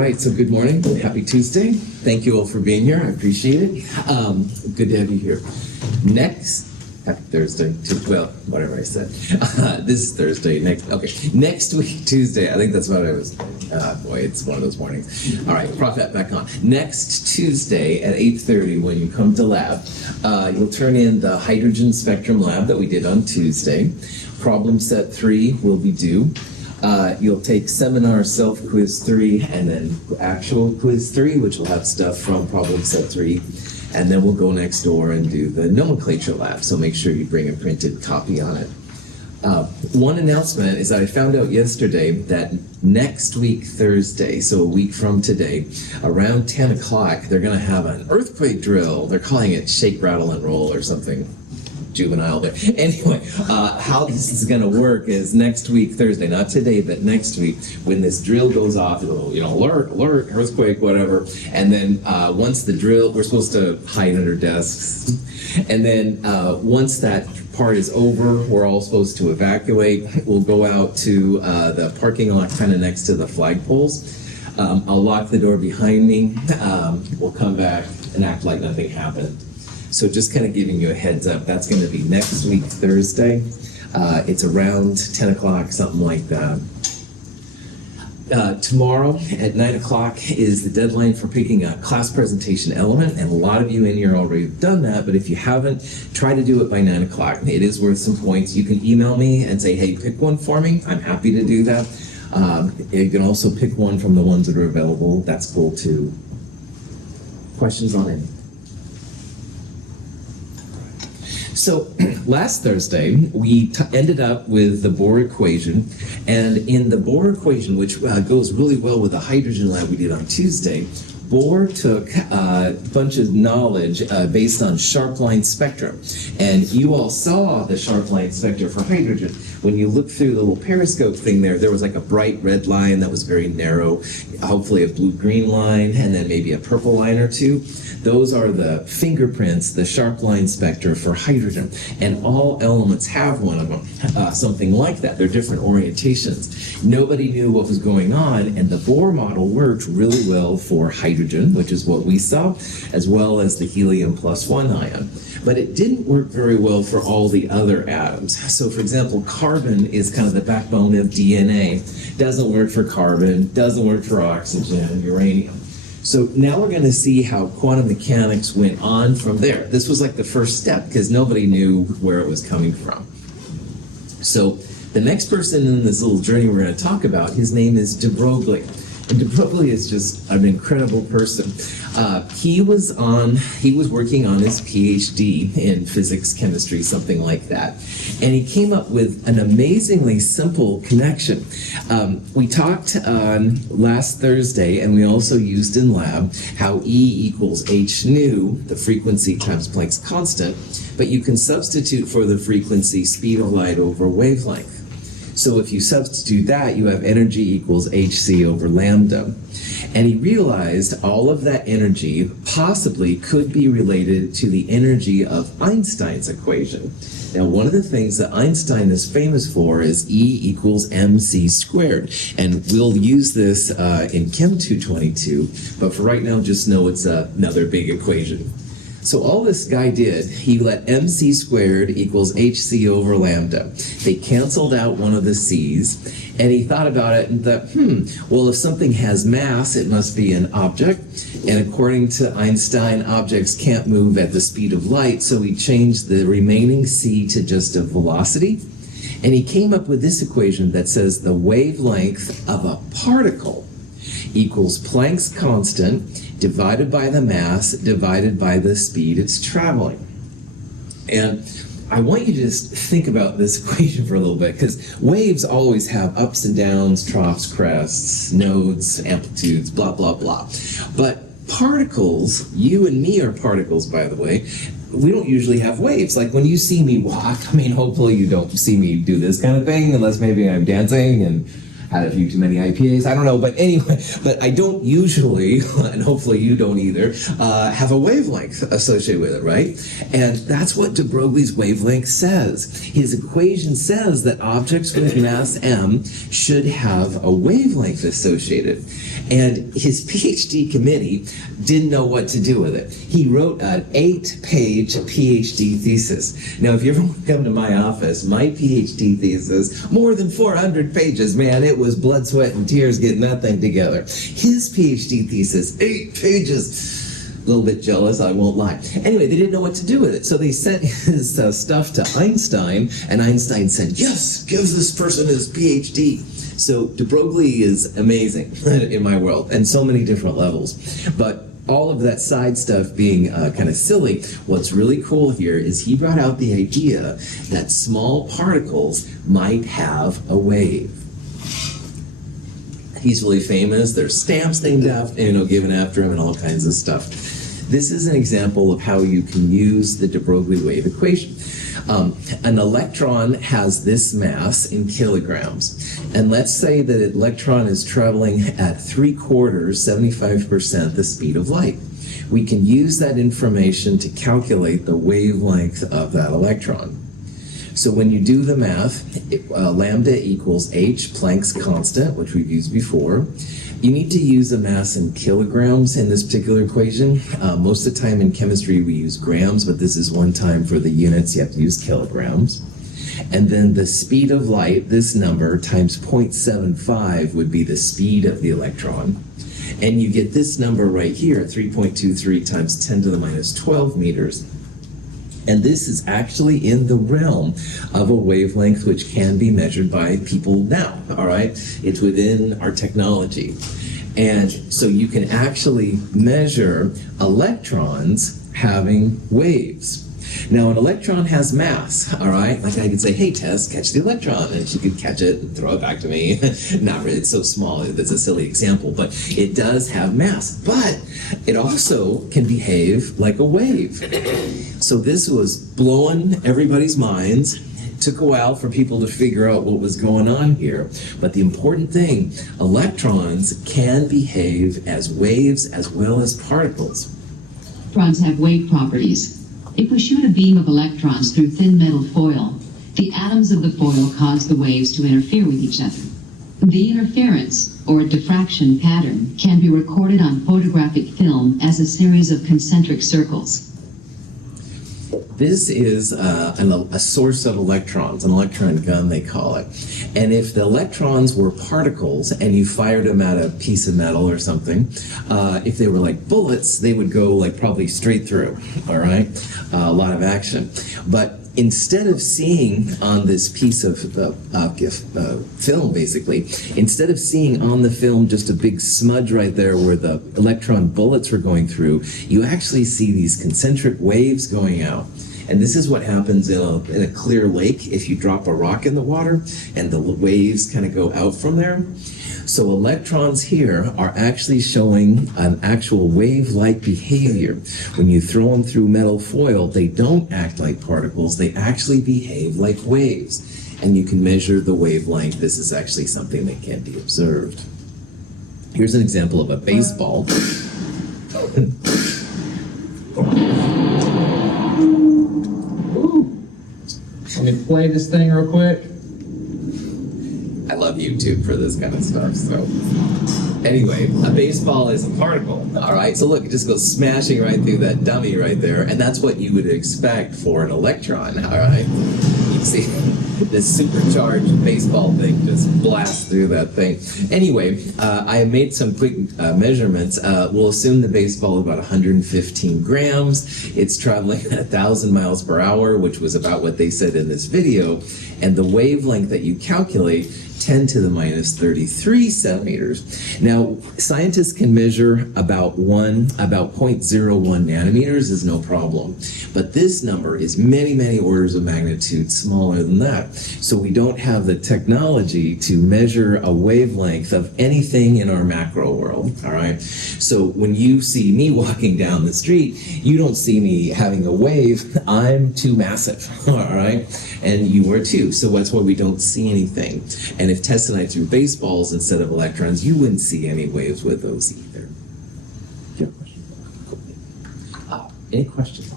right, so good morning. Happy Tuesday. Thank you all for being here. I appreciate it. Good to have you here. Happy Thursday. Well, whatever I said. This is Thursday. Next week, Tuesday. I think that's what I was. Boy, it's one of those mornings. All right, prop that back on. Next Tuesday at 8:30, when you come to lab, you'll turn in the hydrogen spectrum lab that we did on Tuesday. Problem set 3 will be due. You'll take seminar self-quiz 3 and then actual quiz 3, which will have stuff from problem set 3. And then we'll go next door and do the nomenclature lab, so make sure you bring a printed copy on it. One announcement is that I found out yesterday that next week, Thursday, so a week from today, around 10 o'clock, they're going to have an earthquake drill. They're calling it Shake, Rattle, and Roll or something juvenile there. Anyway, how this is going to work is next week, Thursday, not today, but next week, when this drill goes off, it'll, alert, earthquake, whatever. And then once the drill, we're supposed to hide under desks. And then once that part is over, we're all supposed to evacuate. We'll go out to the parking lot kind of next to the flagpoles. I'll lock the door behind me. We'll come back and act like nothing happened. So just kind of giving you a heads up, that's going to be next week, Thursday. It's around 10 o'clock, something like that. Tomorrow at 9 o'clock is the deadline for picking a class presentation element, and a lot of you in here already have done that, but if you haven't, try to do it by 9 o'clock. It is worth some points. You can email me and say, hey, pick one for me. I'm happy to do that. You can also pick one from the ones that are available. That's cool too. Questions on it? So last Thursday, we ended up with the Bohr equation, and in the Bohr equation, which goes really well with the hydrogen lab we did on Tuesday, Bohr took a bunch of knowledge based on sharp line spectrum, and you all saw the sharp line spectrum for hydrogen. When you look through the little periscope thing there was like a bright red line that was very narrow, hopefully a blue-green line, and then maybe a purple line or two. Those are the fingerprints, the sharp line spectra for hydrogen, and all elements have one of them, something like that. They're different orientations. Nobody knew what was going on, and the Bohr model worked really well for hydrogen, which is what we saw, as well as the helium +1 ion. But it didn't work very well for all the other atoms. So for example, carbon is kind of the backbone of DNA. Doesn't work for carbon, doesn't work for oxygen, uranium. So now we're going to see how quantum mechanics went on from there. This was like the first step because nobody knew where it was coming from. So the next person in this little journey we're going to talk about, his name is de Broglie. And de Broglie is just an incredible person. He was working on his PhD in physics, chemistry, something like that. And he came up with an amazingly simple connection. We talked on last Thursday, and we also used in lab, how E equals h nu, the frequency times Planck's constant, but you can substitute for the frequency speed of light over wavelength. So if you substitute that, you have energy equals hc over lambda. And he realized all of that energy possibly could be related to the energy of Einstein's equation. Now, one of the things that Einstein is famous for is E equals mc squared. And we'll use this in Chem 222, but for right now, just know it's another big equation. So all this guy did, he let mc squared equals hc over lambda. They canceled out one of the c's, and he thought about it and thought, well, if something has mass, it must be an object. And according to Einstein, objects can't move at the speed of light, so he changed the remaining c to just a velocity. And he came up with this equation that says the wavelength of a particle equals Planck's constant divided by the mass divided by the speed it's traveling. And I want you to just think about this equation for a little bit, because waves always have ups and downs, troughs, crests, nodes, amplitudes, blah, blah, blah. But particles, you and me are particles, by the way, we don't usually have waves. Like when you see me walk, hopefully you don't see me do this kind of thing, unless maybe I'm dancing and had a few too many IPAs, I don't know, but anyway, but I don't usually, and hopefully you don't either, have a wavelength associated with it, right? And that's what de Broglie's wavelength says. His equation says that objects with mass m should have a wavelength associated. And his PhD committee didn't know what to do with it. He wrote an 8-page PhD thesis. Now, if you ever want to come to my office, my PhD thesis, more than 400 pages, man, it was blood, sweat, and tears getting that thing together. His PhD thesis, 8 pages. A little bit jealous, I won't lie. Anyway, they didn't know what to do with it, so they sent his stuff to Einstein, and Einstein said, yes, give this person his PhD. So de Broglie is amazing in my world, and so many different levels. But all of that side stuff being kind of silly, what's really cool here is he brought out the idea that small particles might have a wave. He's really famous. There's stamps named after, given after him and all kinds of stuff. This is an example of how you can use the de Broglie wave equation. An electron has this mass in kilograms. And let's say that an electron is traveling at 3/4, 75% the speed of light. We can use that information to calculate the wavelength of that electron. So when you do the math, lambda equals h, Planck's constant, which we've used before. You need to use the mass in kilograms in this particular equation. Most of the time in chemistry we use grams, but this is one time for the units you have to use kilograms. And then the speed of light, this number, times 0.75 would be the speed of the electron. And you get this number right here, 3.23 times 10 to the minus 12 meters. And this is actually in the realm of a wavelength which can be measured by people now, all right? It's within our technology. And so you can actually measure electrons having waves. Now, an electron has mass, all right? Like I could say, hey, Tess, catch the electron, and she could catch it and throw it back to me. Not really, it's so small, that's a silly example, but it does have mass. But it also can behave like a wave. So this was blowing everybody's minds. It took a while for people to figure out what was going on here. But the important thing, electrons can behave as waves as well as particles. Electrons have wave properties. If we shoot a beam of electrons through thin metal foil, the atoms of the foil cause the waves to interfere with each other. The interference, or diffraction pattern, can be recorded on photographic film as a series of concentric circles. This is a source of electrons, an electron gun they call it. And if the electrons were particles and you fired them at a piece of metal or something, if they were like bullets, they would go like probably straight through, all right? A lot of action. But instead of seeing on this piece of film, basically, instead of seeing on the film just a big smudge right there where the electron bullets were going through, you actually see these concentric waves going out. And this is what happens in a clear lake if you drop a rock in the water and the waves kind of go out from there. So electrons here are actually showing an actual wave-like behavior. When you throw them through metal foil, they don't act like particles, they actually behave like waves. And you can measure the wavelength. This is actually something that can be observed. Here's an example of a baseball. Let me play this thing real quick. I love YouTube for this kind of stuff, so. Anyway, a baseball is a particle, all right? So look, it just goes smashing right through that dummy right there, and that's what you would expect for an electron, all right? You see this supercharged baseball thing just blasts through that thing. Anyway, I made some quick measurements. We'll assume the baseball is about 115 grams. It's traveling at 1,000 miles per hour, which was about what they said in this video. And the wavelength that you calculate, 10 to the minus 33 centimeters. Now, scientists can measure about 0.01 nanometers is no problem. But this number is many, many orders of magnitude smaller than that. that. So we don't have the technology to measure a wavelength of anything in our macro world, all right? So when you see me walking down the street, you don't see me having a wave. I'm too massive, all right? And you are too. So that's why we don't see anything. And if Tess and I threw baseballs instead of electrons, you wouldn't see any waves with those either. Do you have a question? Any questions?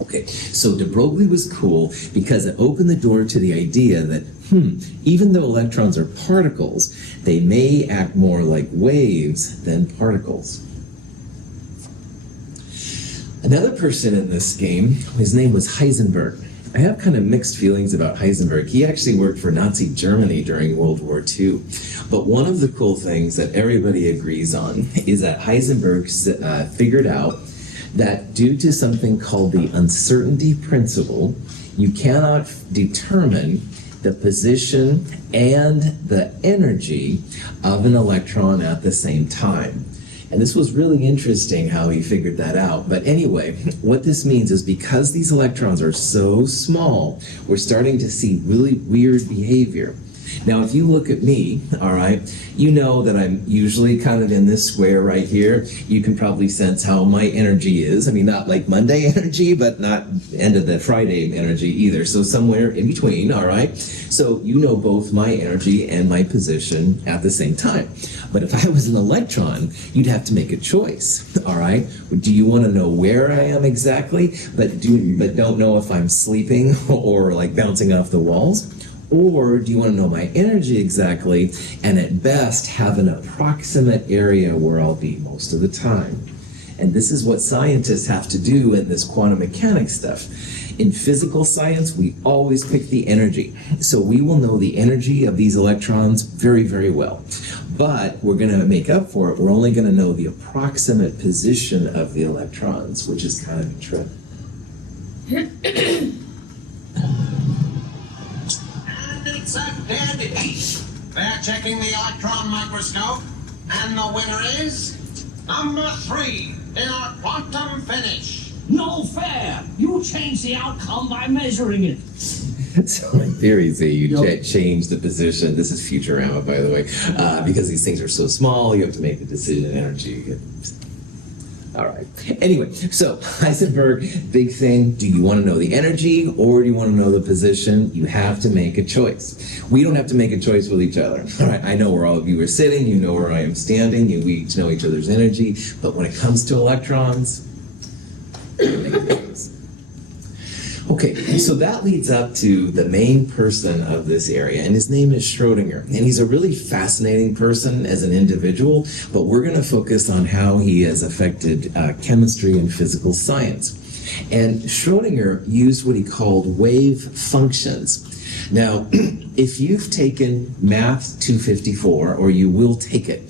Okay, so de Broglie was cool because it opened the door to the idea that, even though electrons are particles, they may act more like waves than particles. Another person in this game, his name was Heisenberg. I have kind of mixed feelings about Heisenberg. He actually worked for Nazi Germany during World War II. But one of the cool things that everybody agrees on is that Heisenberg figured out that due to something called the uncertainty principle, you cannot determine the position and the energy of an electron at the same time. And this was really interesting how he figured that out. But anyway, what this means is because these electrons are so small, we're starting to see really weird behavior. Now, if you look at me, all right, you know that I'm usually kind of in this square right here. You can probably sense how my energy is. I mean, not like Monday energy, but not end of the Friday energy either. So somewhere in between, all right? So you know both my energy and my position at the same time. But if I was an electron, you'd have to make a choice, all right? Do you want to know where I am exactly, but don't know if I'm sleeping or like bouncing off the walls? Or do you want to know my energy exactly and at best have an approximate area where I'll be most of the time? And this is what scientists have to do in this quantum mechanics stuff. In physical science, we always pick the energy. So we will know the energy of these electrons very, very well. But we're going to make up for it. We're only going to know the approximate position of the electrons, which is kind of a trip. It's a dead heat. They're checking the electron microscope, and the winner is number 3 in our quantum finish. No fair! You change the outcome by measuring it. So in theory, say you change the position. This is Futurama, by the way, because these things are so small, you have to make the decision energy. All right. Anyway, so Heisenberg, big thing. Do you want to know the energy or do you want to know the position? You have to make a choice. We don't have to make a choice with each other. All right. I know where all of you are sitting. You know where I am standing. We each know each other's energy. But when it comes to electrons, make a choice. Okay, so that leads up to the main person of this area, and his name is Schrödinger. And he's a really fascinating person as an individual, but we're going to focus on how he has affected chemistry and physical science. And Schrödinger used what he called wave functions. Now, if you've taken Math 254, or you will take it,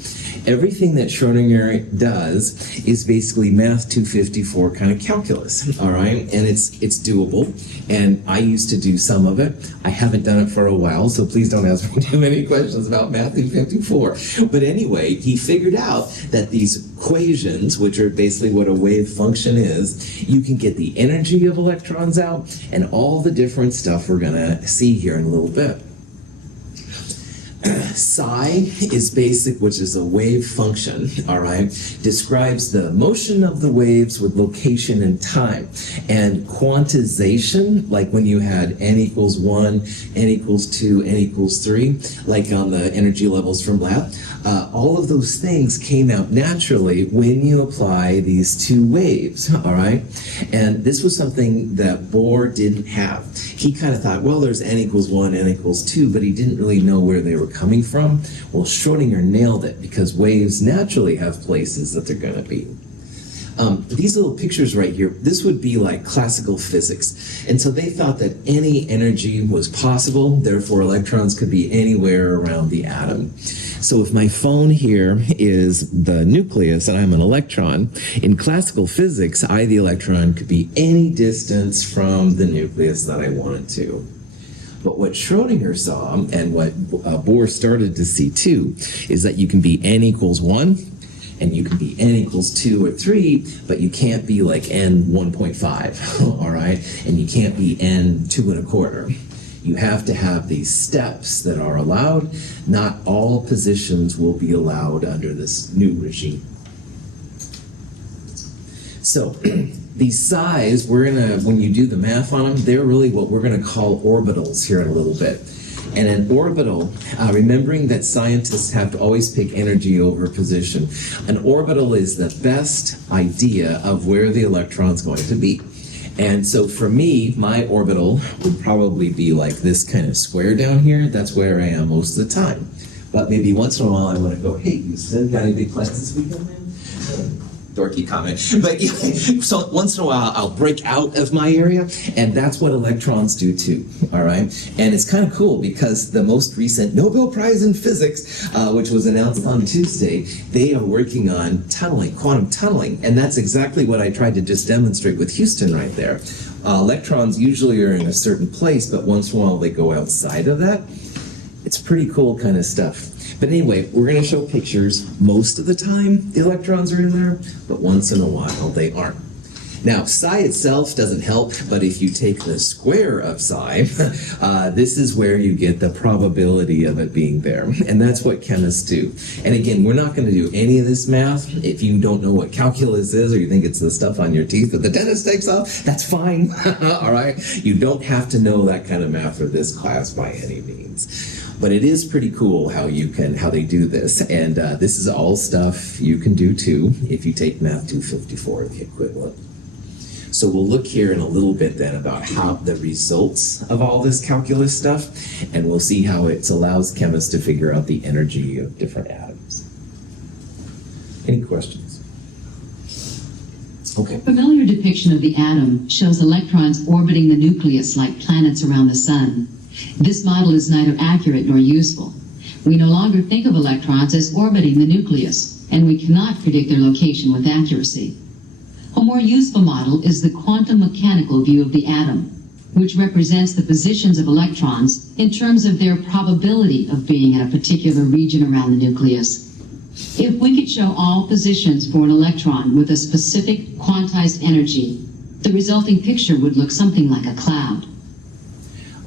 everything that Schrödinger does is basically Math 254 kind of calculus, all right? And it's doable, and I used to do some of it. I haven't done it for a while, so please don't ask me too many questions about Math 254. But anyway, he figured out that these equations, which are basically what a wave function is, you can get the energy of electrons out and all the different stuff we're going to see here in a little bit. Psi is basic, which is a wave function, all right, describes the motion of the waves with location and time. And quantization, like when you had n equals 1, n equals 2, n equals 3, like on the energy levels from lab, all of those things came out naturally when you apply these two waves, all right? And this was something that Bohr didn't have. He kind of thought, well, there's n equals 1, n equals 2, but he didn't really know where they were coming from. Well, Schrödinger nailed it because waves naturally have places that they're going to be. These little pictures right here, this would be like classical physics. And so they thought that any energy was possible, therefore electrons could be anywhere around the atom. So if my phone here is the nucleus and I'm an electron, in classical physics, I, the electron, could be any distance from the nucleus that I wanted to. But what Schrödinger saw, and what Bohr started to see too, is that you can be n equals 1, And you can be n equals 2 or 3, but you can't be like n 1.5, all right? And you can't be n 2 1/4. You have to have these steps that are allowed. Not all positions will be allowed under this new regime. So these psi's, when you do the math on them, they're really what we're gonna call orbitals here in a little bit. And an orbital, remembering that scientists have to always pick energy over position, an orbital is the best idea of where the electron's going to be. And so for me, my orbital would probably be like this kind of square down here. That's where I am most of the time. But maybe once in a while I want to go, hey, Houston, got any big plans this weekend, man? Dorky comment. But yeah, so once in a while I'll break out of my area, and that's what electrons do too, all right? And it's kind of cool because the most recent Nobel Prize in Physics, which was announced on Tuesday, they are working on tunneling, quantum tunneling, and that's exactly what I tried to just demonstrate with Houston right there. Electrons usually are in a certain place, but once in a while they go outside of that. It's pretty cool kind of stuff. But anyway, we're going to show pictures. Most of the time, the electrons are in there, but once in a while, they aren't. Now, psi itself doesn't help, but if you take the square of psi, this is where you get the probability of it being there. And that's what chemists do. And again, we're not going to do any of this math. If you don't know what calculus is, or you think it's the stuff on your teeth that the dentist takes off, that's fine. All right? You don't have to know that kind of math for this class by any means. But it is pretty cool how they do this. And this is all stuff you can do too if you take Math 254, the equivalent. So we'll look here in a little bit then about how the results of all this calculus stuff, and we'll see how it allows chemists to figure out the energy of different atoms. Any questions? Okay. A familiar depiction of the atom shows electrons orbiting the nucleus like planets around the sun. This model is neither accurate nor useful. We no longer think of electrons as orbiting the nucleus, and we cannot predict their location with accuracy. A more useful model is the quantum mechanical view of the atom, which represents the positions of electrons in terms of their probability of being in a particular region around the nucleus. If we could show all positions for an electron with a specific quantized energy, the resulting picture would look something like a cloud.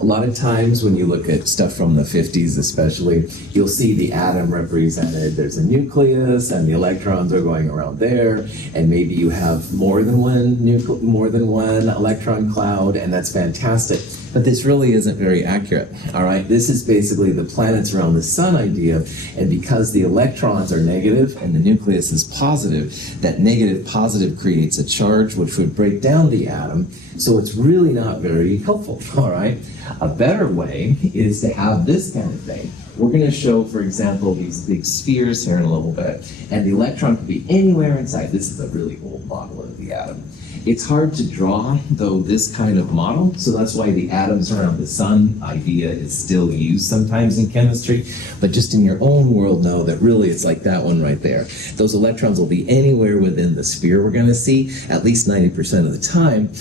A lot of times when you look at stuff from the 50s especially, you'll see the atom represented. There's a nucleus and the electrons are going around there, and maybe you have more than one electron cloud, and that's fantastic. But this really isn't very accurate, all right? This is basically the planets around the sun idea, and because the electrons are negative and the nucleus is positive, that negative-positive creates a charge which would break down the atom, so it's really not very helpful, all right? A better way is to have this kind of thing. We're going to show, for example, these big spheres here in a little bit, and the electron can be anywhere inside. This is a really old model of the atom. It's hard to draw, though, this kind of model, so that's why the atoms around the sun idea is still used sometimes in chemistry, but just in your own world, know that really it's like that one right there. Those electrons will be anywhere within the sphere we're going to see, at least 90% of the time.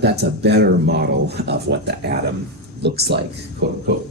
That's a better model of what the atom looks like, quote unquote.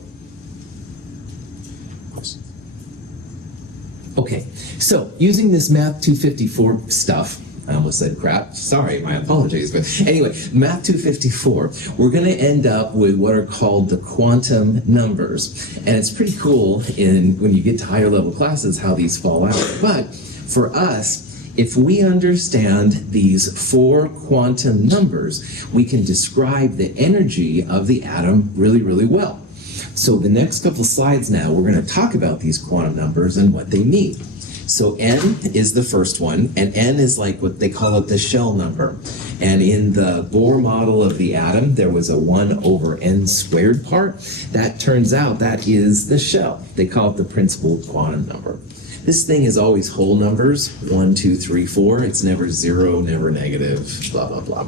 Okay, so using this Math 254 stuff, I almost said crap, sorry, my apologies, but anyway, Math 254, we're going to end up with what are called the quantum numbers. And it's pretty cool when you get to higher level classes how these fall out. But for us, if we understand these 4 quantum numbers, we can describe the energy of the atom really, really well. So the next couple slides now, we're going to talk about these quantum numbers and what they mean. So n is the first one, and n is like what they call it the shell number. And in the Bohr model of the atom, there was a 1 over n squared part. That turns out that is the shell. They call it the principal quantum number. This thing is always whole numbers, 1, 2, 3, 4. It's never 0, never negative, blah, blah, blah.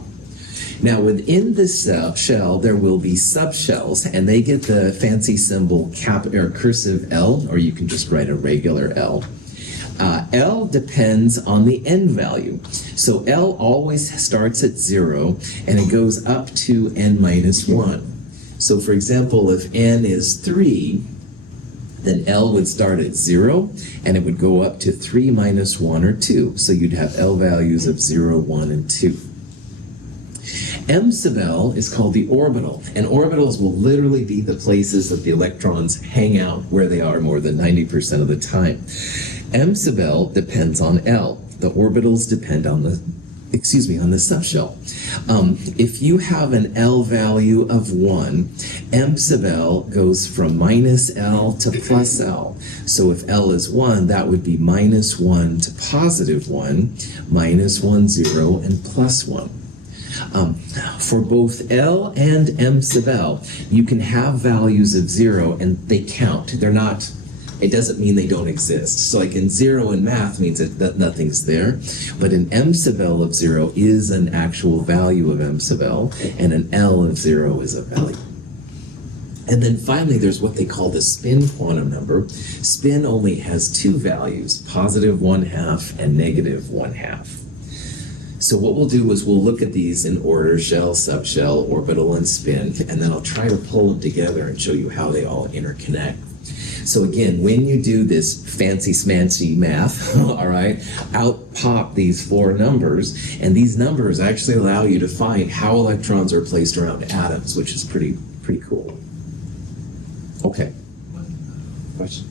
Now, within this shell, there will be subshells, and they get the fancy symbol cursive L, or you can just write a regular L. L depends on the n value. So L always starts at 0, and it goes up to n minus 1. So, for example, if n is 3, Then L would start at 0, and it would go up to 3 minus 1 or 2. So you'd have L values of 0, 1, and 2. M sub L is called the orbital, and orbitals will literally be the places that the electrons hang out where they are more than 90% of the time. M sub L depends on L. The orbitals depend on the subshell. If you have an L value of 1, M sub L goes from minus L to plus L. So if L is 1, that would be minus 1 to positive 1, minus 1, 0, and plus 1. For both L and M sub L, you can have values of 0 and they count. They're not, it doesn't mean they don't exist. So like in 0 in math means that nothing's there, but an M sub L of 0 is an actual value of M sub L, and an L of 0 is a value. And then finally, there's what they call the spin quantum number. Spin only has 2 values, positive 1/2 and negative 1/2. So what we'll do is we'll look at these in order: shell, subshell, orbital, and spin, and then I'll try to pull them together and show you how they all interconnect. So again, when you do this fancy smancy math, all right, out pop these 4 numbers, and these numbers actually allow you to find how electrons are placed around atoms, which is pretty cool. Okay. Question?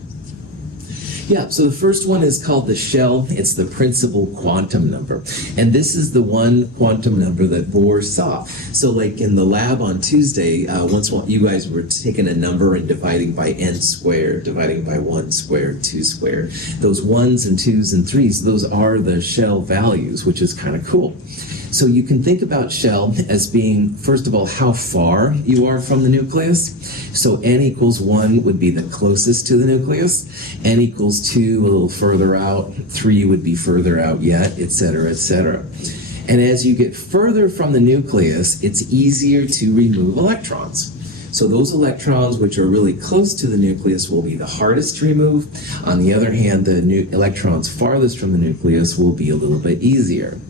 Yeah, so the first one is called the shell. It's the principal quantum number. And this is the one quantum number that Bohr saw. So like in the lab on Tuesday, once you guys were taking a number and dividing by n squared, dividing by 1 squared, 2 squared, those 1s and 2s and 3s, those are the shell values, which is kind of cool. So you can think about shell as being, first of all, how far you are from the nucleus. So n equals 1 would be the closest to the nucleus. N equals 2, a little further out. 3 would be further out yet, etc., etc. And as you get further from the nucleus, it's easier to remove electrons. So those electrons which are really close to the nucleus will be the hardest to remove. On the other hand, the electrons farthest from the nucleus will be a little bit easier.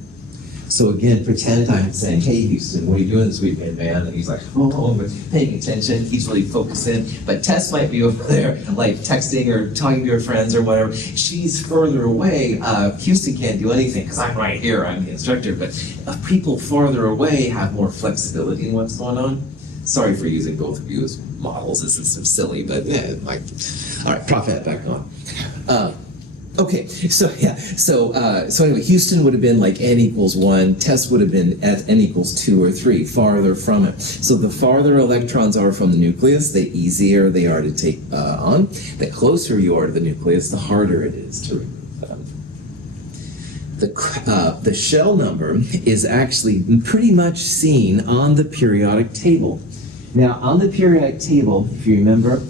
So again, pretend I'm saying, hey Houston, what are you doing this weekend, man? And he's like, oh, but paying attention, he's really focusing. But Tess might be over there, like texting or talking to her friends or whatever. She's further away. Houston can't do anything because I'm right here, I'm the instructor. But people farther away have more flexibility in what's going on. Sorry for using both of you as models. This is so silly, but yeah, like, all right, Prof. Ed, back on. Okay, so yeah, so anyway, Houston would have been like n equals 1, Tess would have been at n equals 2 or 3, farther from it. So the farther electrons are from the nucleus, the easier they are to take on. The closer you are to the nucleus, the harder it is to remove them. The shell number is actually pretty much seen on the periodic table. Now, on the periodic table, if you remember,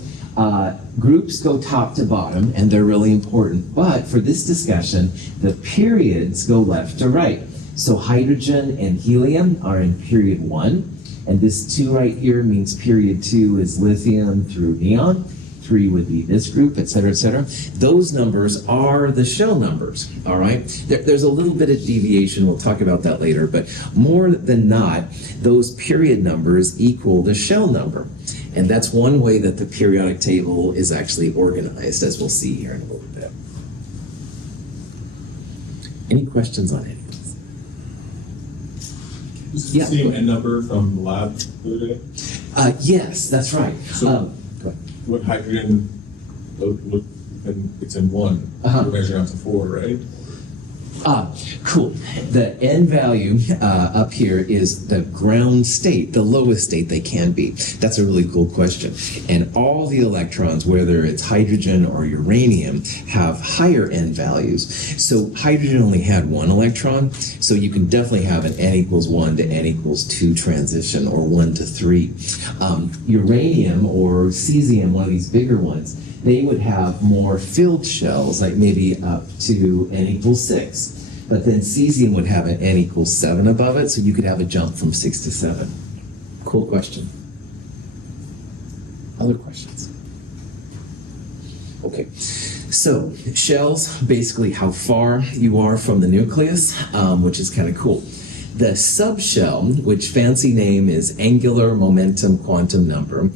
groups go top to bottom, and they're really important. But for this discussion, the periods go left to right. So hydrogen and helium are in period 1, and this 2 right here means period 2 is lithium through neon. 3 would be this group, etc., etc. Those numbers are the shell numbers, all right? There's a little bit of deviation. We'll talk about that later, but more than not, those period numbers equal the shell number. And that's one way that the periodic table is actually organized, as we'll see here in a little bit. Any questions on any of this? Is this the same N number from the lab the other day? Yes, that's right. So go ahead. what hydrogen, it's in 1, we're measuring out to 4, right? Cool. The N value up here is the ground state, the lowest state they can be. That's a really cool question. And all the electrons, whether it's hydrogen or uranium, have higher N values. So hydrogen only had 1 electron, so you can definitely have an N equals 1 to N equals 2 transition, or 1 to 3. Uranium or cesium, one of these bigger ones, they would have more filled shells, like maybe up to N equals 6. But then cesium would have an N equals 7 above it, so you could have a jump from 6 to 7. Cool question. Other questions? Okay, so shells, basically how far you are from the nucleus, which is kind of cool. The subshell, which fancy name is angular momentum quantum number,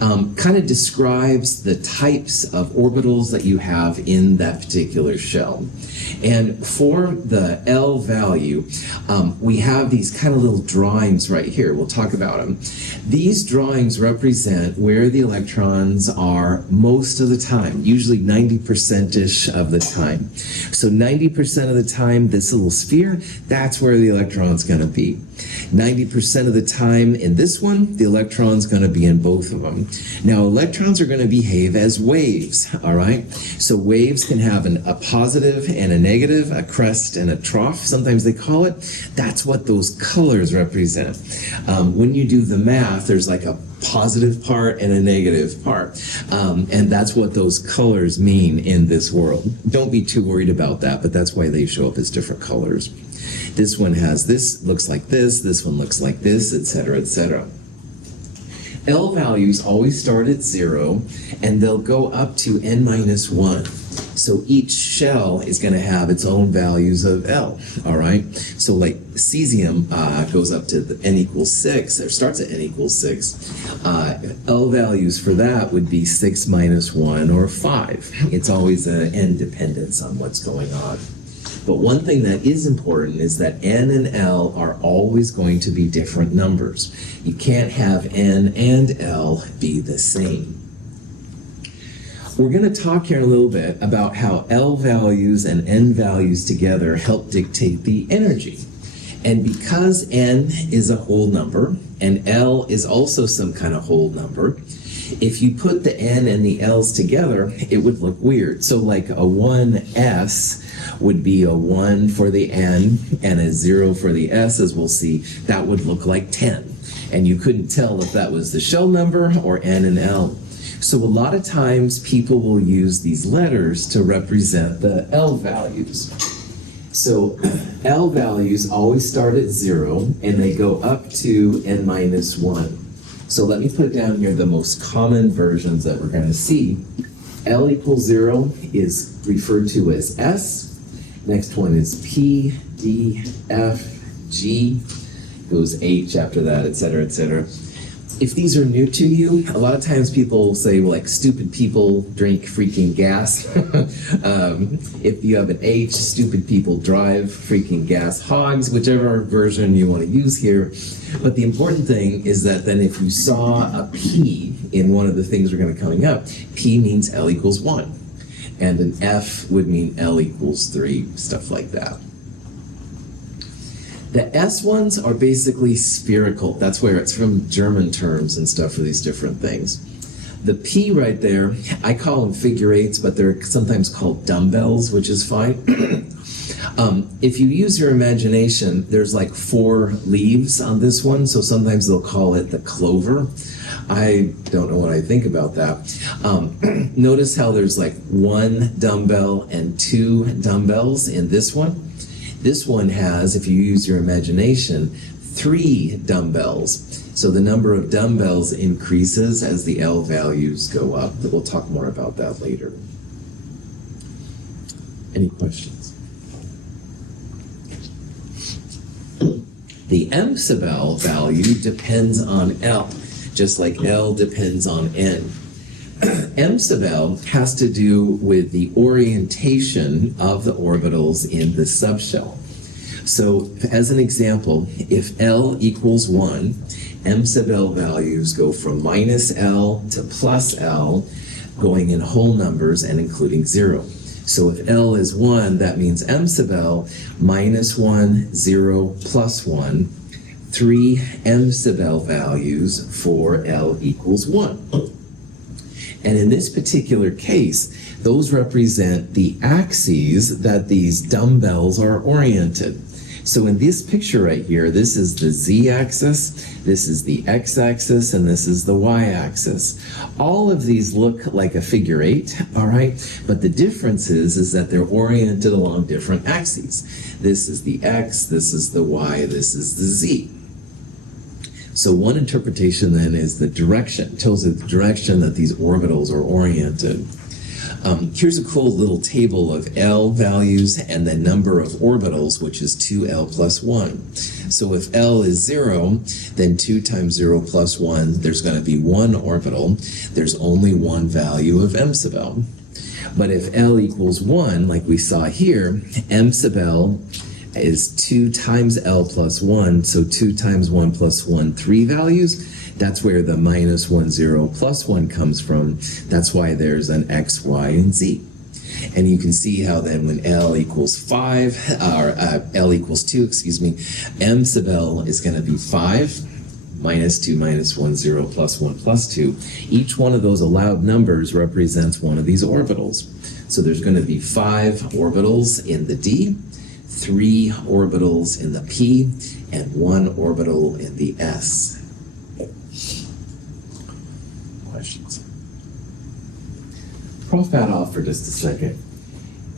kind of describes the types of orbitals that you have in that particular shell. And for the L value, we have these kind of little drawings right here. We'll talk about them. These drawings represent where the electrons are most of the time, usually 90%-ish of the time. So 90% of the time, this little sphere, that's where the electron's going to be. 90% of the time in this one, the electron's going to be in both of them. Now, electrons are going to behave as waves, all right? So waves can have a positive and a negative, a crest and a trough, sometimes they call it. That's what those colors represent. When you do the math, there's like a positive part and a negative part. And that's what those colors mean in this world. Don't be too worried about that, but that's why they show up as different colors. This one has this, looks like this one looks like this, etc., etc. L values always start at 0, and they'll go up to n minus 1. So each shell is going to have its own values of L, all right? So like cesium goes up to n equals 6, or starts at n equals 6. L values for that would be 6 minus 1 or 5. It's always an n dependence on what's going on. But one thing that is important is that n and L are always going to be different numbers. You can't have n and L be the same. We're going to talk here in a little bit about how L values and n values together help dictate the energy. And because n is a whole number and L is also some kind of whole number, if you put the n and the L's together, it would look weird. So like a 1s would be a 1 for the n and a 0 for the s, as we'll see. That would look like 10. And you couldn't tell if that was the shell number or n and L. So a lot of times people will use these letters to represent the L values. So L values always start at 0 and they go up to n minus 1. So let me put down here the most common versions that we're going to see. L equals 0 is referred to as S. Next one is P, D, F, G. Goes H after that, etc., etc. If these are new to you, a lot of times people say, well, like, stupid people drink freaking gas. If you have an H, stupid people drive freaking gas hogs, whichever version you want to use here. But the important thing is that then if you saw a P in one of the things we're going to be coming up, P means L equals 1. And an F would mean L equals 3, stuff like that. The S ones are basically spherical. That's where it's from German terms and stuff for these different things. The P right there, I call them figure eights, but they're sometimes called dumbbells, which is fine. If you use your imagination, there's like 4 leaves on this one, so sometimes they'll call it the clover. I don't know what I think about that. Notice how there's like 1 dumbbell and 2 dumbbells in this one. This one has, if you use your imagination, 3 dumbbells. So the number of dumbbells increases as the L values go up. But we'll talk more about that later. Any questions? The M sub L value depends on L, just like L depends on N. M sub L has to do with the orientation of the orbitals in the subshell. So as an example, if L equals 1, M sub L values go from minus L to plus L, going in whole numbers and including 0. So if L is 1, that means M sub L minus 1, 0, plus 1, 3 M sub L values for L equals 1. And in this particular case, those represent the axes that these dumbbells are oriented. So in this picture right here, this is the z-axis, this is the x-axis, and this is the y-axis. All of these look like a figure 8, all right? But the difference is that they're oriented along different axes. This is the x, this is the y, this is the z. So one interpretation then is the direction, tells you the direction that these orbitals are oriented. Here's a cool little table of L values and the number of orbitals, which is 2L plus 1. So if L is 0, then 2 times 0 plus 1, there's going to be 1 orbital. There's only one value of m sub L. But if L equals 1, like we saw here, m sub L is 2 times L plus 1, so 2 times 1 plus 1, 3 values. That's where the minus 1, 0, plus 1 comes from. That's why there's an x, y, and z. And you can see how then when L equals 5, or L equals 2, excuse me, m sub L is going to be 5, minus 2, minus 1, 0, plus 1, plus 2. Each one of those allowed numbers represents one of these orbitals. So there's going to be 5 orbitals in the D, 3 orbitals in the P, and 1 orbital in the S. Questions? Prof that off for just a second.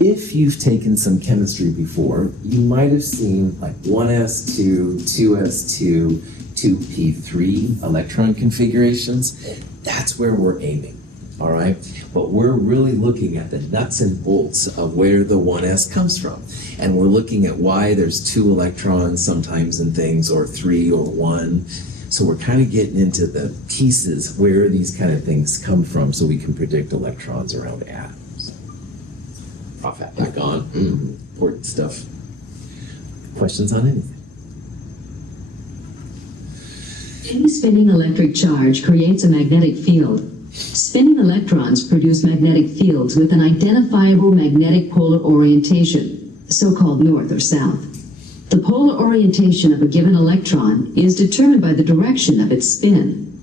If you've taken some chemistry before, you might have seen like 1s2, 2s2, 2p3 electron configurations. That's where we're aiming, all right? But we're really looking at the nuts and bolts of where the 1s comes from. And we're looking at why there's 2 electrons sometimes in things, or 3 or 1. So we're kind of getting into the pieces where these kind of things come from so we can predict electrons around atoms. Prof, back on. Important stuff. Questions on anything? Any spinning electric charge creates a magnetic field. Spinning electrons produce magnetic fields with an identifiable magnetic polar orientation, so-called north or south. The polar orientation of a given electron is determined by the direction of its spin.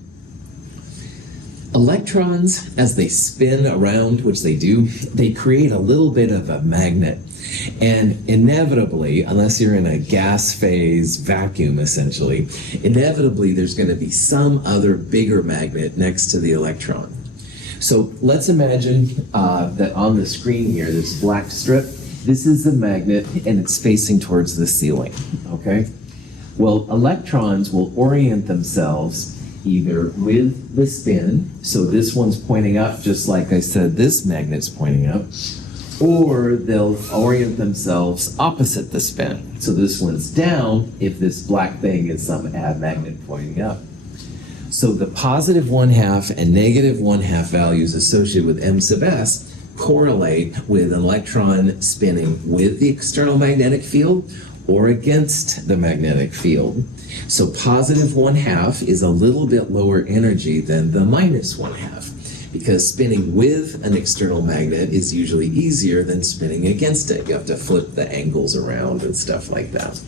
Electrons, as they spin around, which they do, they create a little bit of a magnet. And inevitably, unless you're in a gas phase vacuum, essentially, inevitably there's going to be some other bigger magnet next to the electron. So let's imagine that on the screen here, this black strip, this is the magnet and it's facing towards the ceiling, okay? Well, electrons will orient themselves either with the spin, so this one's pointing up, just like I said, this magnet's pointing up, or they'll orient themselves opposite the spin. So this one's down if this black thing is some magnet pointing up. So the positive 1/2 and negative 1/2 values associated with m sub s correlate with an electron spinning with the external magnetic field or against the magnetic field. So positive 1/2 is a little bit lower energy than the minus 1/2, because spinning with an external magnet is usually easier than spinning against it. You have to flip the angles around and stuff like that.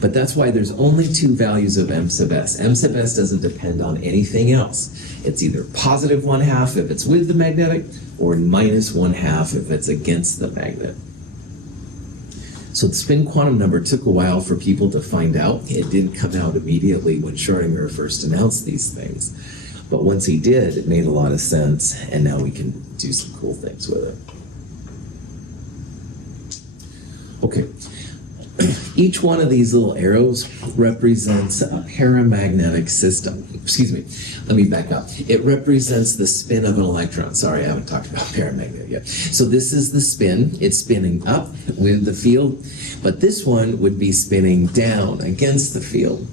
But that's why there's only 2 values of m sub s. M sub s doesn't depend on anything else. It's either positive 1/2 if it's with the magnetic, or minus 1/2 if it's against the magnet. So the spin quantum number took a while for people to find out. It didn't come out immediately when Schrödinger first announced these things. But once he did, it made a lot of sense, and now we can do some cool things with it. Okay. Each one of these little arrows represents a paramagnetic system. Excuse me, let me back up. It represents the spin of an electron. Sorry, I haven't talked about paramagnet yet. So this is the spin. It's spinning up with the field, but this one would be spinning down against the field.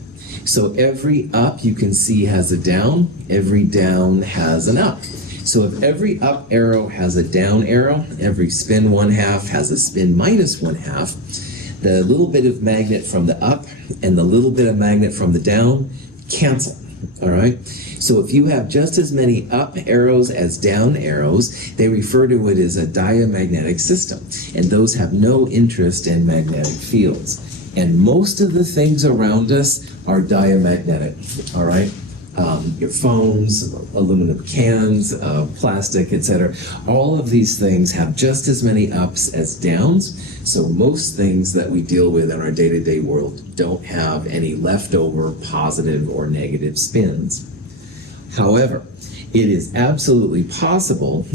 So every up you can see has a down, every down has an up. So if every up arrow has a down arrow, every spin 1/2 has a spin minus 1/2, the little bit of magnet from the up and the little bit of magnet from the down cancel, all right? So if you have just as many up arrows as down arrows, they refer to it as a diamagnetic system, and those have no interest in magnetic fields. And most of the things around us are diamagnetic, all right? Your phones, aluminum cans, plastic, etc. All of these things have just as many ups as downs. So most things that we deal with in our day-to-day world don't have any leftover positive or negative spins. However, it is absolutely possible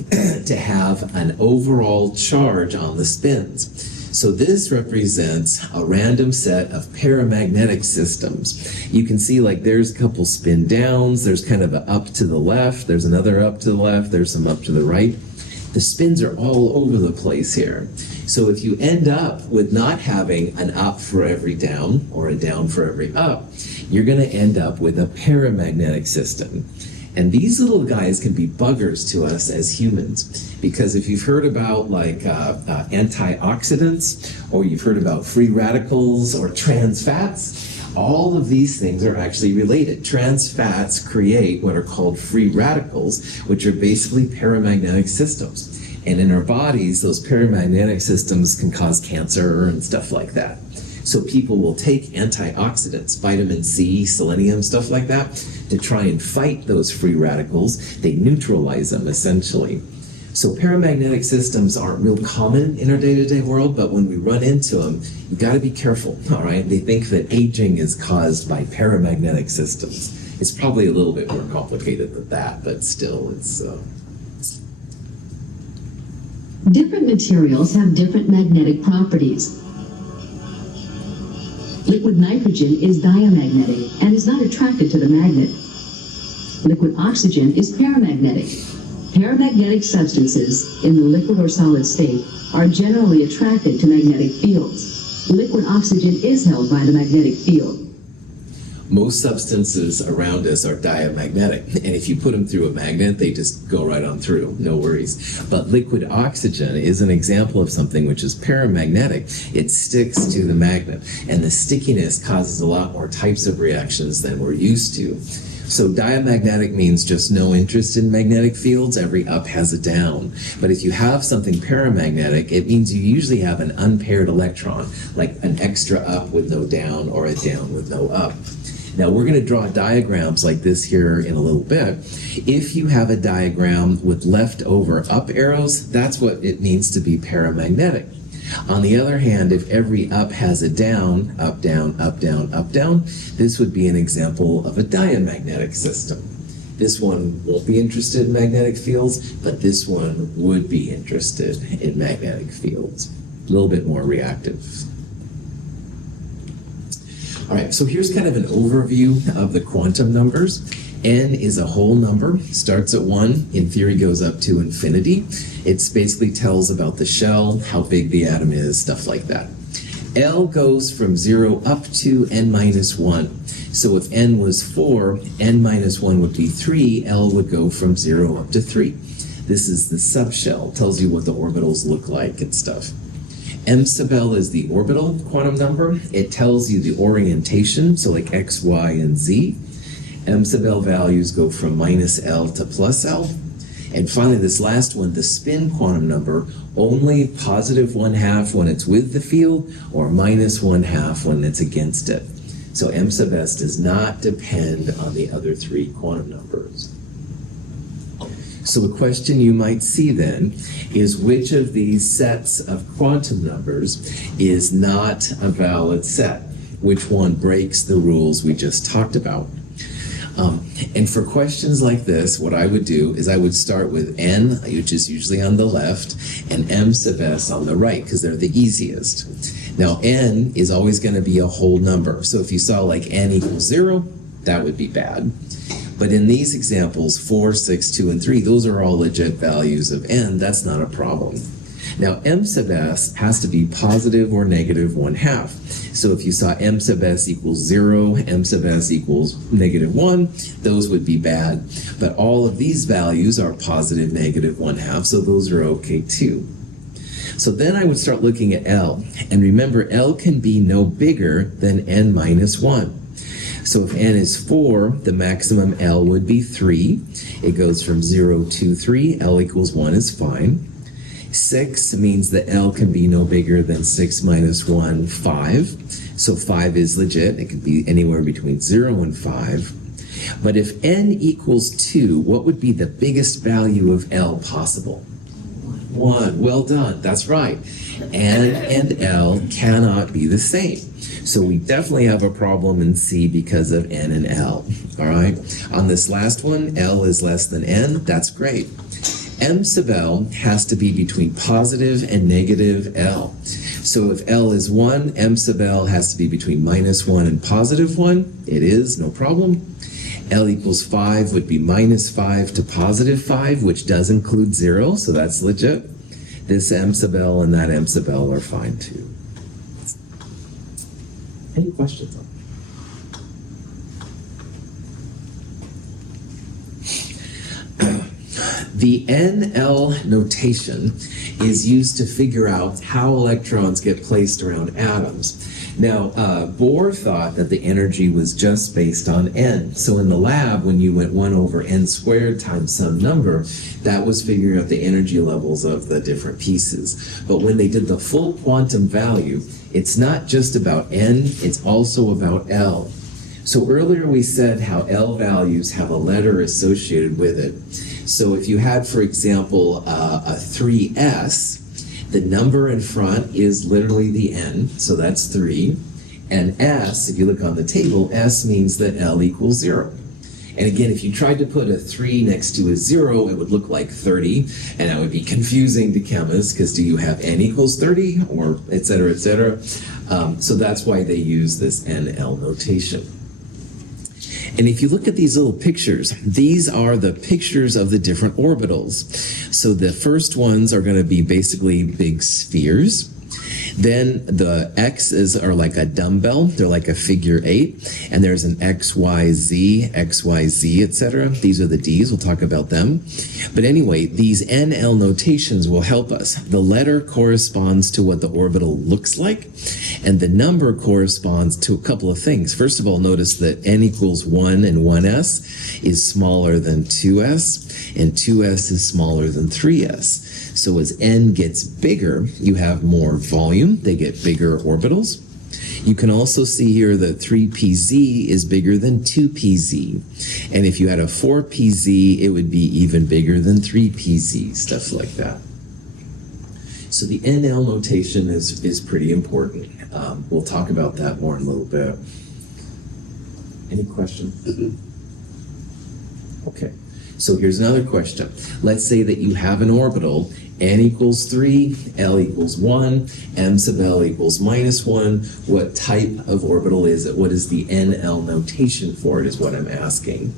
to have an overall charge on the spins. So this represents a random set of paramagnetic systems. You can see like there's a couple spin downs, there's kind of an up to the left, there's another up to the left, there's some up to the right. the spins are all over the place here. So if you end up with not having an up for every down or a down for every up, you're going to end up with a paramagnetic system. And these little guys can be buggers to us as humans, because if you've heard about like antioxidants, or you've heard about free radicals or trans fats, all of these things are actually related. Trans fats create what are called free radicals, which are basically paramagnetic systems. And in our bodies, those paramagnetic systems can cause cancer and stuff like that. So people will take antioxidants, vitamin C, selenium, stuff like that, to try and fight those free radicals. They neutralize them, essentially. So paramagnetic systems aren't real common in our day-to-day world, but when we run into them, you've got to be careful, all right? They think that aging is caused by paramagnetic systems. It's probably a little bit more complicated than that, but still, it's... Different materials have different magnetic properties. Liquid nitrogen is diamagnetic and is not attracted to the magnet. Liquid oxygen is paramagnetic. Paramagnetic substances in the liquid or solid state are generally attracted to magnetic fields. Liquid oxygen is held by the magnetic field. Most substances around us are diamagnetic, and if you put them through a magnet, they just go right on through, no worries. But liquid oxygen is an example of something which is paramagnetic. It sticks to the magnet, and the stickiness causes a lot more types of reactions than we're used to. So diamagnetic means just no interest in magnetic fields. Every up has a down. But if you have something paramagnetic, it means you usually have an unpaired electron, like an extra up with no down or a down with no up. Now we're going to draw diagrams like this here in a little bit. If you have a diagram with leftover up arrows, that's what it means to be paramagnetic. On the other hand, if every up has a down, up, down, up, down, up, down, this would be an example of a diamagnetic system. This one won't be interested in magnetic fields, but this one would be interested in magnetic fields. A little bit more reactive. All right, so here's kind of an overview of the quantum numbers. N is a whole number, starts at 1, in theory goes up to infinity. It basically tells about the shell, how big the atom is, stuff like that. L goes from 0 up to n minus 1. So if n was 4, n minus 1 would be 3, L would go from 0 up to 3. This is the subshell, tells you what the orbitals look like and stuff. M sub L is the orbital quantum number. It tells you the orientation, so like x, y, and z. M sub L values go from minus L to plus L. And finally, this last one, the spin quantum number, only positive 1/2 when it's with the field, or minus 1/2 when it's against it. So M sub S does not depend on the other 3 quantum numbers. So a question you might see then is, which of these sets of quantum numbers is not a valid set? Which one breaks the rules we just talked about? And for questions like this, what I would do is I would start with n, which is usually on the left, and m sub s on the right, because they're the easiest. Now n is always going to be a whole number. So if you saw like n equals 0, that would be bad. But in these examples, 4, 6, 2, and 3, those are all legit values of n. That's not a problem. Now, m sub s has to be positive or negative 1/2. So if you saw m sub s equals 0, m sub s equals negative 1, those would be bad. But all of these values are positive, negative 1/2, so those are okay too. So then I would start looking at L. And remember, L can be no bigger than n minus 1. So if n is 4, the maximum L would be 3. It goes from 0 to 3. L equals 1 is fine. 6 means that L can be no bigger than 6 minus 1, 5. So 5 is legit. It could be anywhere between 0 and 5. But if n equals 2, what would be the biggest value of L possible? 1. Well done. That's right. N and L cannot be the same. So we definitely have a problem in C because of N and L. All right. On this last one, L is less than N. That's great. M sub L has to be between positive and negative L. So if L is 1, M sub L has to be between minus 1 and positive 1. It is, no problem. L equals 5 would be minus 5 to positive 5, which does include 0, so that's legit. This M sub L and that M sub L are fine too. Any questions on that? The NL notation is used to figure out how electrons get placed around atoms. Now, Bohr thought that the energy was just based on n. So in the lab, when you went 1 over n squared times some number, that was figuring out the energy levels of the different pieces. But when they did the full quantum value, it's not just about n, it's also about L. So earlier we said how L values have a letter associated with it. So if you had, for example, a 3s, the number in front is literally the n, so that's 3. And s, if you look on the table, s means that L equals 0. And again, if you tried to put a 3 next to a 0, it would look like 30, and that would be confusing to chemists, because do you have n equals 30, or et cetera, et cetera? So that's why they use this NL notation. And if you look at these little pictures, these are the pictures of the different orbitals. So the first ones are going to be basically big spheres. Then the X's are like a dumbbell. They're like a figure 8. And there's an XYZ, etc. These are the D's. We'll talk about them. But anyway, these NL notations will help us. The letter corresponds to what the orbital looks like. And the number corresponds to a couple of things. First of all, notice that n equals 1 and 1s is smaller than 2s. And 2s is smaller than 3s. So as n gets bigger, you have more volume. They get bigger orbitals. You can also see here that 3pz is bigger than 2pz. And if you had a 4pz, it would be even bigger than 3pz, stuff like that. So the NL notation is pretty important. We'll talk about that more in a little bit. Any questions? Okay. So here's another question. Let's say that you have an orbital, n equals 3, L equals 1, M sub L equals minus 1. What type of orbital is it? What is the NL notation for it is what I'm asking.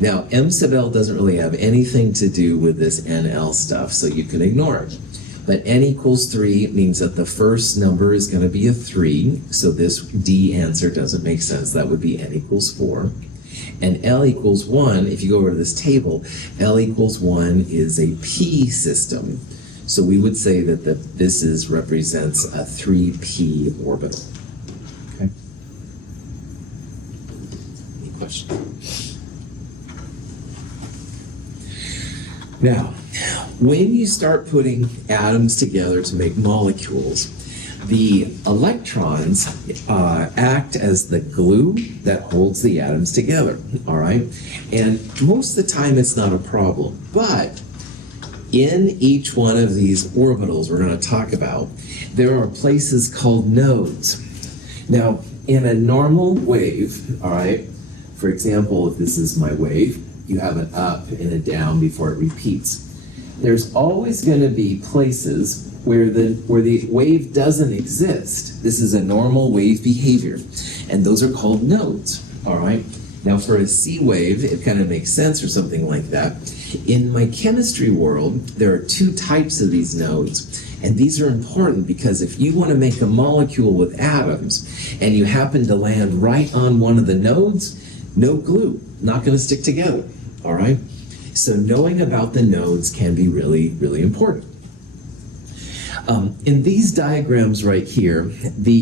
Now, M sub L doesn't really have anything to do with this NL stuff, so you can ignore it. But n equals 3 means that the first number is going to be a 3, so this D answer doesn't make sense. That would be n equals 4. And L equals 1, if you go over to this table, L equals 1 is a P system. So we would say that this represents a 3p orbital. Okay? Any questions? Now, when you start putting atoms together to make molecules, the electrons act as the glue that holds the atoms together, all right? And most of the time it's not a problem, but in each one of these orbitals we're going to talk about, there are places called nodes. Now, in a normal wave, all right, for example, if this is my wave, you have an up and a down before it repeats. There's always going to be places where the wave doesn't exist. This is a normal wave behavior, and those are called nodes, all right? Now, for a C wave, it kind of makes sense or something like that. In my chemistry world, there are 2 types of these nodes, and these are important because if you want to make a molecule with atoms, and you happen to land right on one of the nodes, no glue, not going to stick together, all right? So knowing about the nodes can be really, really important. In these diagrams right here,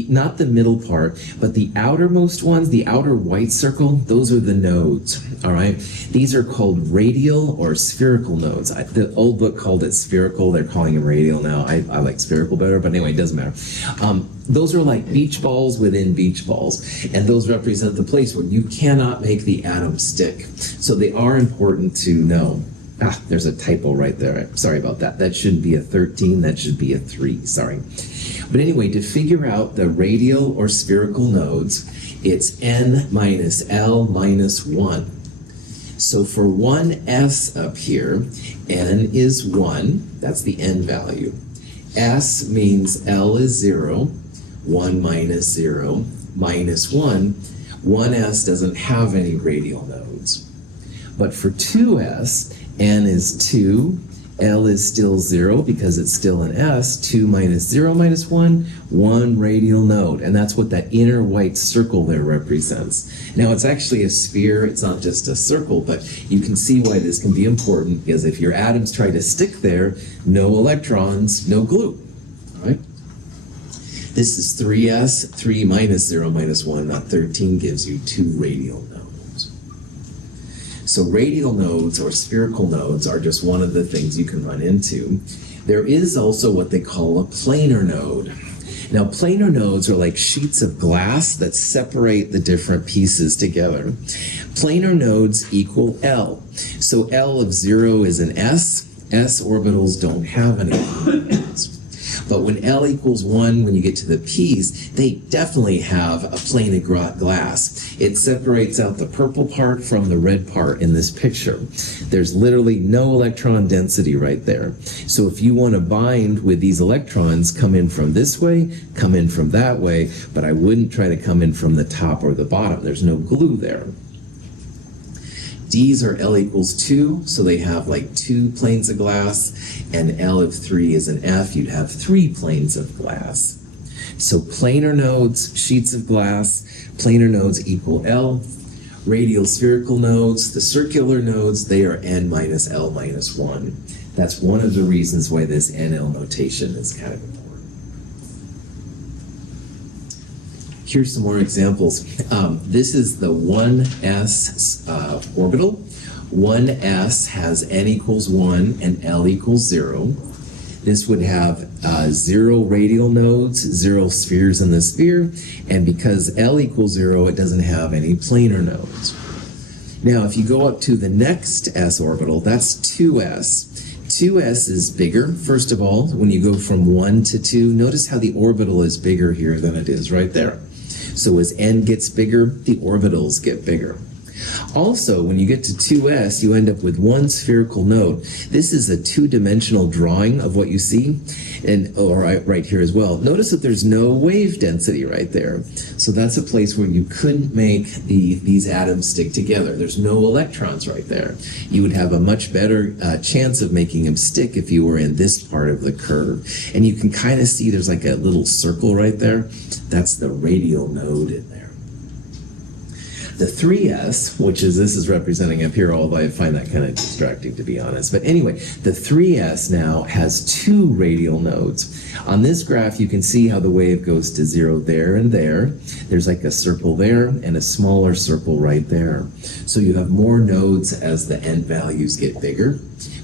not the middle part, but the outermost ones, the outer white circle, those are the nodes, all right? These are called radial or spherical nodes. The old book called it spherical. They're calling it radial now. I like spherical better, but anyway, it doesn't matter. Those are like beach balls within beach balls, and those represent the place where you cannot make the atom stick. So they are important to know. There's a typo right there. Sorry about that. That shouldn't be a 13. That should be a 3. Sorry. But anyway, to figure out the radial or spherical nodes, it's n minus L minus 1. So for 1s up here, n is 1. That's the n value. S means L is 0. 1 minus 0 minus 1. 1s doesn't have any radial nodes. But for 2s, n is 2, L is still 0 because it's still an S, 2 minus 0 minus 1, 1 radial node. And that's what that inner white circle there represents. Now it's actually a sphere, it's not just a circle, but you can see why this can be important, because if your atoms try to stick there, no electrons, no glue. All right? This is 3s, 3 minus 0 minus 1, not 13, gives you 2 radial nodes. So radial nodes or spherical nodes are just one of the things you can run into. There is also what they call a planar node. Now planar nodes are like sheets of glass that separate the different pieces together. Planar nodes equal L. So L of 0 is an S. S orbitals don't have any planar. But when L equals 1, when you get to the P's, they definitely have a plane of glass. It separates out the purple part from the red part in this picture. There's literally no electron density right there. So if you want to bind with these electrons, come in from this way, come in from that way, but I wouldn't try to come in from the top or the bottom. There's no glue there. D's are L equals 2, so they have like 2 planes of glass, and L of 3 is an F, you'd have 3 planes of glass. So planar nodes, sheets of glass, planar nodes equal L. Radial spherical nodes, the circular nodes, they are N minus L minus 1. That's one of the reasons why this NL notation is kind of important. Here's some more examples. This is the 1s orbital. 1s has n equals 1 and L equals 0. This would have 0 radial nodes, 0 spheres in the sphere, and because L equals 0, it doesn't have any planar nodes. Now, if you go up to the next s orbital, that's 2s. 2s is bigger. First of all, when you go from 1 to 2, notice how the orbital is bigger here than it is right there. So as n gets bigger, the orbitals get bigger. Also, when you get to 2s, you end up with 1 spherical node. This is a 2-dimensional drawing of what you see, and right here as well. Notice that there's no wave density right there. So that's a place where you couldn't make these atoms stick together. There's no electrons right there. You would have a much better chance of making them stick if you were in this part of the curve. And you can kind of see there's like a little circle right there. That's the radial node in there. The 3s, this is representing up here, although I find that kind of distracting to be honest. But anyway, the 3s now has 2 radial nodes. On this graph, you can see how the wave goes to 0 there and there. There's like a circle there and a smaller circle right there. So you have more nodes as the n values get bigger,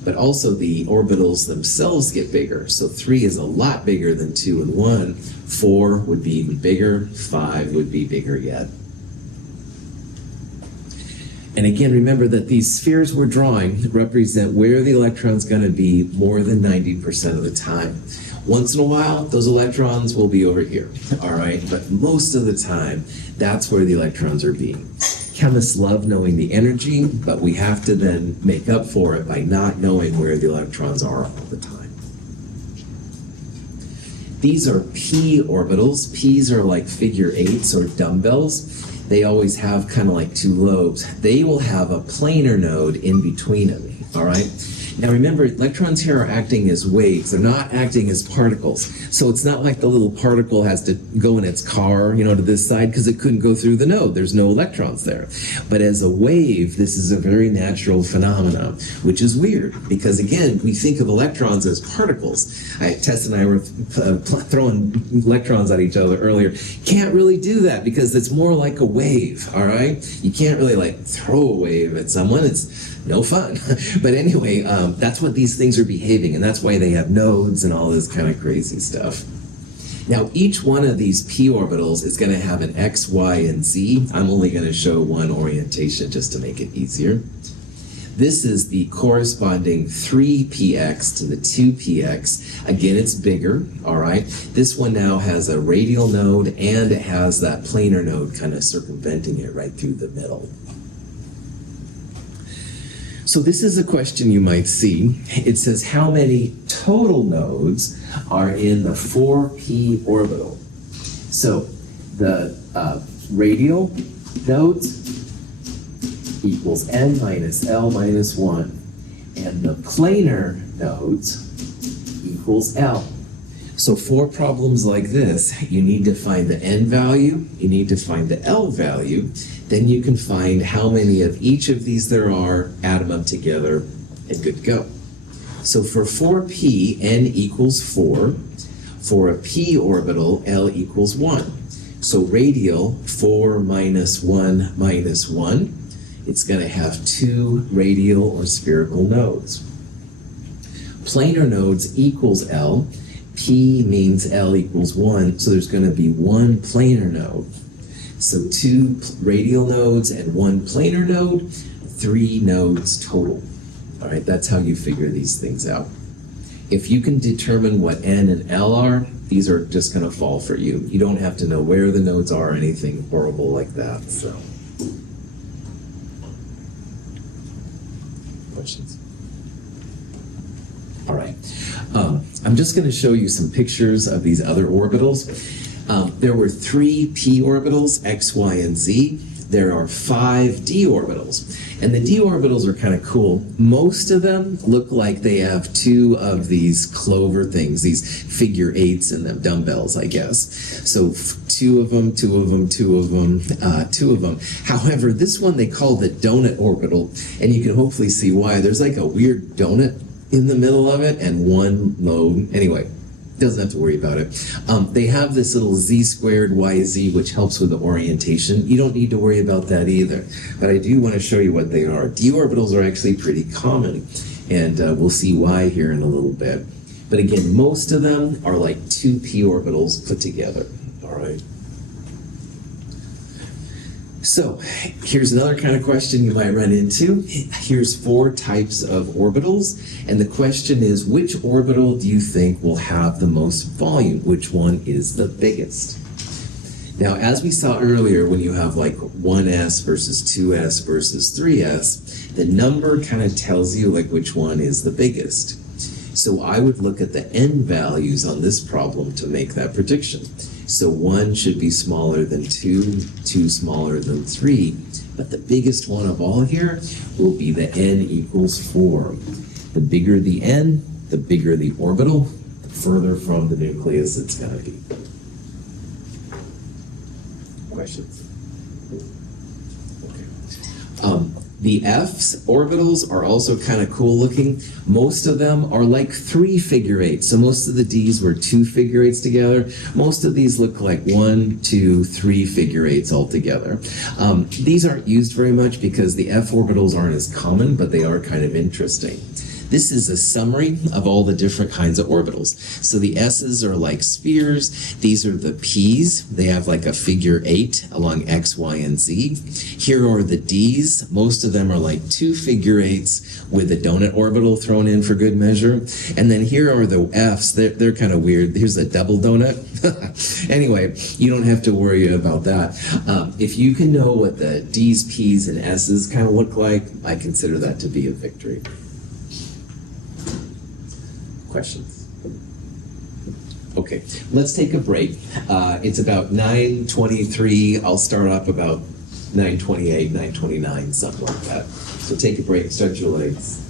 but also the orbitals themselves get bigger. So 3 is a lot bigger than 2 and 1. 4 would be even bigger. 5 would be bigger yet. And again, remember that these spheres we're drawing represent where the electron's going to be more than 90% of the time. Once in a while, those electrons will be over here, all right? But most of the time, that's where the electrons are being. Chemists love knowing the energy, but we have to then make up for it by not knowing where the electrons are all the time. These are p orbitals. P's are like figure 8s or dumbbells. They always have kind of like 2 lobes. They will have a planar node in between them, all right? Now remember, electrons here are acting as waves. They're not acting as particles. So it's not like the little particle has to go in its car, to this side, because it couldn't go through the node. There's no electrons there. But as a wave, this is a very natural phenomenon, which is weird, because again, we think of electrons as particles. Tess and I were throwing electrons at each other earlier. Can't really do that, because it's more like a wave, all right? You can't really like throw a wave at someone. It's no fun. But anyway, that's what these things are behaving, and that's why they have nodes and all this kind of crazy stuff. Now, each one of these p orbitals is going to have an x, y, and z. I'm only going to show one orientation just to make it easier. This is the corresponding 3px to the 2px. Again, it's bigger, all right? This one now has a radial node, and it has that planar node kind of circumventing it right through the middle. So this is a question you might see. It says how many total nodes are in the 4p orbital. So the radial nodes equals n minus L minus 1. And the planar nodes equals L. So for problems like this, you need to find the n value, you need to find the L value, then you can find how many of each of these there are, add them up together, and good to go. So for 4p, n equals 4. For a p orbital, L equals 1. So radial, 4 minus 1 minus 1, it's going to have 2 radial or spherical nodes. Planar nodes equals L. P means L equals 1, so there's going to be 1 planar node. So 2 radial nodes and 1 planar node, 3 nodes total. All right, that's how you figure these things out. If you can determine what N and L are, these are just going to fall for you. You don't have to know where the nodes are or anything horrible like that. So, questions? All right. I'm just going to show you some pictures of these other orbitals. There were 3 p orbitals, x, y, and z. There are 5 d orbitals. And the d orbitals are kind of cool. Most of them look like they have 2 of these clover things, these figure 8s in them, dumbbells, I guess. So 2 of them, 2 of them, 2 of them, 2 of them. However, this one they call the donut orbital, and you can hopefully see why. There's like a weird donut in the middle of it and 1 node. Anyway, doesn't have to worry about it. They have this little z squared yz, which helps with the orientation. You don't need to worry about that either. But I do want to show you what they are. D orbitals are actually pretty common, and we'll see why here in a little bit. But again, most of them are like 2 p orbitals put together. All right. So here's another kind of question you might run into. Here's 4 types of orbitals, and the question is, which orbital do you think will have the most volume? Which one is the biggest? Now, as we saw earlier, when you have like 1s versus 2s versus 3s, the number kind of tells you like which one is the biggest. So I would look at the n values on this problem to make that prediction. So 1 should be smaller than 2, 2 smaller than 3, but the biggest one of all here will be the n equals 4. The bigger the n, the bigger the orbital, the further from the nucleus it's going to be. Questions? Okay. The F's orbitals are also kind of cool looking. Most of them are like 3 figure 8s. So most of the D's were 2 figure 8s together. Most of these look like 1, 2, 3 figure 8s altogether. These aren't used very much because the F orbitals aren't as common, but they are kind of interesting. This is a summary of all the different kinds of orbitals. So the S's are like spheres. These are the P's. They have like a figure 8 along X, Y, and Z. Here are the D's. Most of them are like 2 figure 8s with a donut orbital thrown in for good measure. And then here are the F's. They're kind of weird. Here's a double donut. Anyway, you don't have to worry about that. If you can know what the D's, P's, and S's kind of look like, I consider that to be a victory. Questions? Okay, let's take a break. It's about 9:23. I'll start up about 9:28, 9:29, something like that. So take a break, stretch your legs.